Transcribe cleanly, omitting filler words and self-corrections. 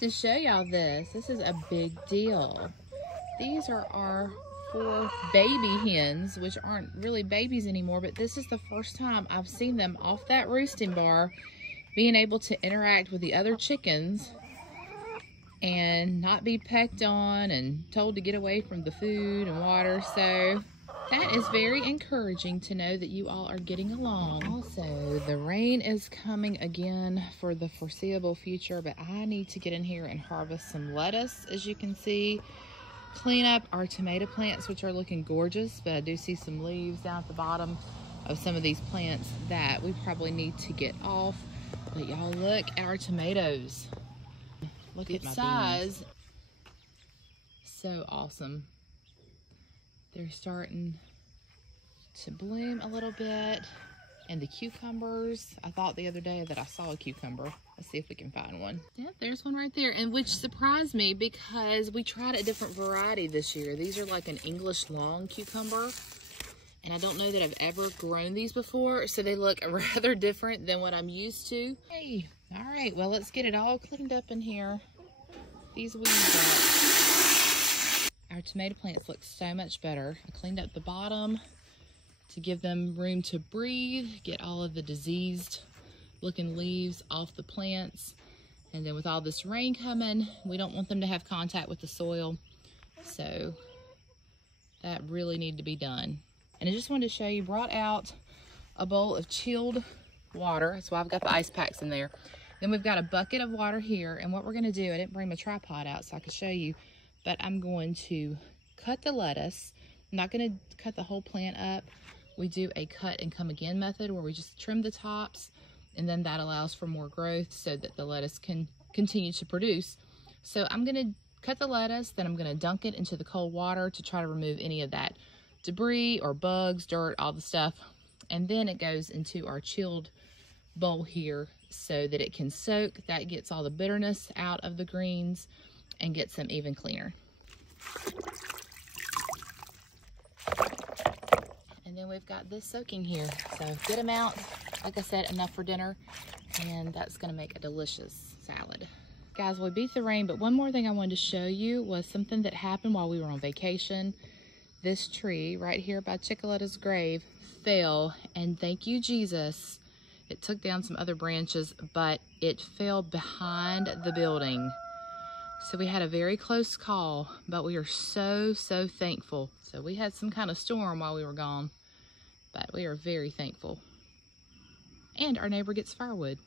to show y'all this. This is a big deal. These are our 4 baby hens, which aren't really babies anymore, but this is the first time I've seen them off that roosting bar being able to interact with the other chickens and not be pecked on and told to get away from the food and water. So that is very encouraging to know that you all are getting along. Also, the rain is coming again for the foreseeable future, but I need to get in here and harvest some lettuce, as you can see. Clean up our tomato plants, which are looking gorgeous, but I do see some leaves down at the bottom of some of these plants that we probably need to get off. But y'all, look at our tomatoes. Look at my size. Beans. So awesome. They're starting to bloom a little bit. And the cucumbers, I thought the other day that I saw a cucumber. Let's see if we can find one. Yep, there's one right there. And which surprised me because we tried a different variety this year. These are like an English long cucumber. And I don't know that I've ever grown these before, so they look rather different than what I'm used to. Hey, all right, well, let's get it all cleaned up in here. These weeds up. Our tomato plants look so much better. I cleaned up the bottom to give them room to breathe, get all of the diseased looking leaves off the plants. And then with all this rain coming, we don't want them to have contact with the soil. So that really needed to be done. And I just wanted to show you, brought out a bowl of chilled water. That's why I've got the ice packs in there. Then we've got a bucket of water here. And what we're gonna do, I didn't bring my tripod out so I could show you, but I'm going to cut the lettuce. I'm not gonna cut the whole plant up. We do a cut and come again method where we just trim the tops, and then that allows for more growth so that the lettuce can continue to produce. So I'm gonna cut the lettuce, then I'm gonna dunk it into the cold water to try to remove any of that debris or bugs, dirt, all the stuff. And then it goes into our chilled bowl here so that it can soak. That gets all the bitterness out of the greens and gets them even cleaner. And then we've got this soaking here. So good amount, like I said, enough for dinner. And that's gonna make a delicious salad. Guys, we beat the rain, but one more thing I wanted to show you was something that happened while we were on vacation. This tree right here by Chicoletta's grave fell, and thank you, Jesus. It took down some other branches, but it fell behind the building. So we had a very close call, but we are so, so thankful. So we had some kind of storm while we were gone, but we are very thankful. And our neighbor gets firewood.